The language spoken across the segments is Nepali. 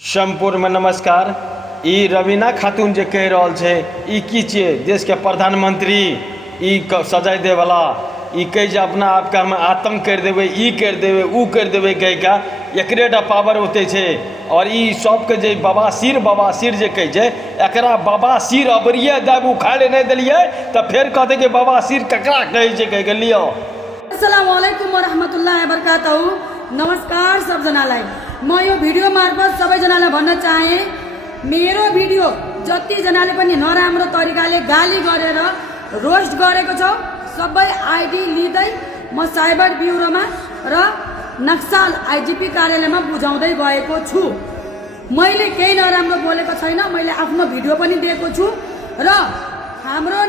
शमपुर में नमस्कार। ई रवीना खातून जे कह रहा है ई की छिए, देश के प्रधानमंत्री ई सजाय दे वाला ई कह जे अपना आप के हम आतंक कर देवे, ई कर देवे, ऊ कर देवे कह का एकरेटा पावर होते छे। और ई सबके जे बवासीर जे कह जे एकरा बवासीर अबरिये जब उखाड़े नहीं दिलिए तो फिर कहते कि बवासीर ककरा कहे छे कह के लियो। अस्सलामु अलैकुम वरहमतुल्लाहि वबरकातहू। नमस्कार सब जनालाई। म यो भिडियो मार्फत सबै जनालाई भन्न चाहे, मेरो भिडियो जति जनाले पनि नराम्रो तरिकाले गाली गरेर रोस्ट गरेको छ सबै आइडी लिँदै म साइबर ब्युरोमा र नक्सल आइजिपी कार्यालयमा बुझाउँदै गएको छु। मैले केही नराम्रो बोलेको छैन, मैले आफ्नो भिडियो पनि दिएको छु र हाम्रो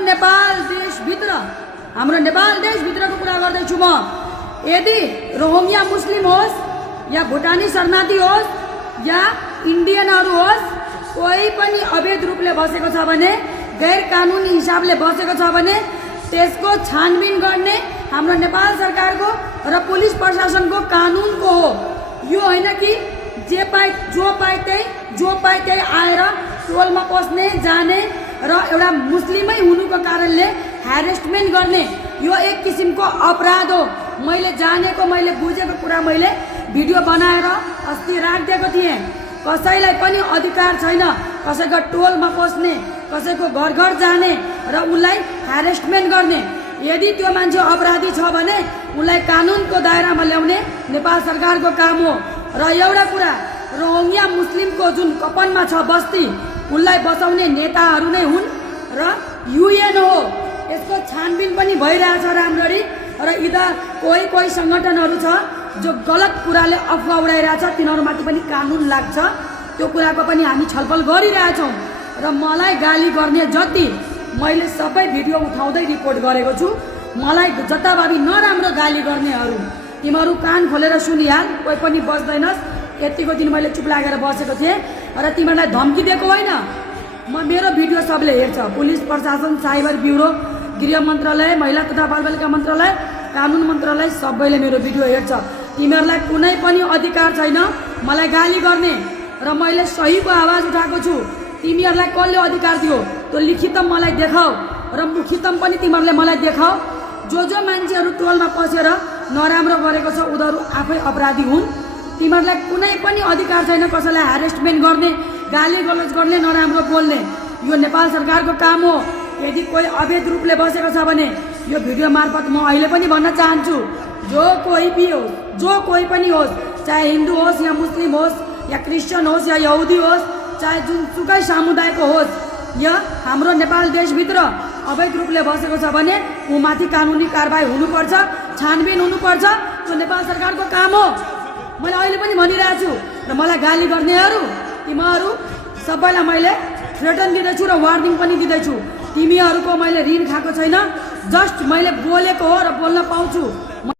नेपाल देशभित्रको कुरा गर्दैछु म। यदि रोहिंग्या मुस्लिम होस् या भुटानी शरणार्थी होस् या इन्डियनहरू होस्, कोही पनि अवैध रूपले बसेको छ भने, गैर कानुनी हिसाबले बसेको छ भने त्यसको छानबिन गर्ने हाम्रो नेपाल सरकारको र पुलिस प्रशासनको कानुनको हो। यो होइन कि जो पाए त्यही आएर टोलमा पस्ने जाने र एउटा मुस्लिमै हुनुको कारणले ह्यारेसमेन्ट गर्ने, यो एक किसिमको अपराध हो। मैले जानेको, मैले बुझेको कुरा मैले भिडियो बनाएर अस्ति राखिदिएको थिएँ। कसैलाई पनि अधिकार छैन कसैको टोलमा पस्ने, कसैको घर घर जाने र उनलाई ह्यारेसमेन्ट गर्ने। यदि त्यो मान्छे अपराधी छ भने उनलाई कानुनको दायरामा ल्याउने नेपाल सरकारको काम हो। र एउटा कुरा, रोहिंग्या मुस्लिमको जुन कपनमा छ बस्ती, उनलाई बचाउने नेताहरू नै हुन् र युएन हो। यसको छानबिन पनि भइरहेछ राम्ररी र इधर कोही सङ्गठनहरू छ जो गलत कुराले अफवाह उडाइरहेछ, तिनीहरूमाथि पनि कानुन लाग्छ। त्यो कुराको पनि हामी छलफल गरिरहेछौँ। र मलाई गाली गर्ने जति मैले सबै भिडियो उठाउँदै रिपोर्ट गरेको छु। मलाई जताभावी नराम्रो गाली गर्नेहरू तिमीहरू कान खोलेर सुनिहाल, कोही पनि बस्दैनस्। यतिको दिन मैले चुप लागेर बसेको थिएँ र तिमीहरूलाई धम्की दिएको होइन। मेरो भिडियो सबले हेर्छ, पुलिस प्रशासन, साइबर ब्युरो, गृह मन्त्रालय, महिला तथा बालबालिका मन्त्रालय, कानुन मन्त्रालय सबैले मेरो भिडियो हेर्छ। तिमीहरूलाई कुनै पनि अधिकार छैन मलाई गाली गर्ने। र मैले सहीको आवाज उठाएको छु। तिमीहरूलाई कसले अधिकार दियो त्यो लिखितम मलाई देखाऊ र मुखितम पनि तिमीहरूले मलाई देखाऊ। जो मान्छेहरू टोलमा पसेर नराम्रो गरेको छ उनीहरू आफै अपराधी हुन्। तिमीहरूलाई कुनै पनि अधिकार छैन कसैलाई ह्यारेसमेन्ट गर्ने, गाली गलौज गर्ने, नराम्रो बोल्ने। यो नेपाल सरकारको काम हो। यदि कोही अवैध रूपले बसेको छ भने यो भिडियो मार्फत म अहिले पनि भन्न चाहन्छु, जो कोही पनि होस्, चाहे हिन्दू होस् या मुस्लिम होस् या क्रिस्चियन होस् या यहुदी होस्, चाहे जुनसुकै समुदायको होस्, या हाम्रो नेपाल देशभित्र अवैध रूपले बसेको छ भने उमाथि कानुनी कारबाही हुनुपर्छ, छानबिन हुनुपर्छ। त्यो नेपाल सरकारको काम हो। मैले अहिले पनि भनिरहेको छु। र मलाई गाली गर्नेहरू तिमीहरू सबैलाई मैले थ्रेटन दिँदैछु र वार्निङ पनि दिँदैछु। तिमीहरूको मैले ऋण खाएको छैन, जस्ट मैले बोलेको हो र बोल्न पाउँछु।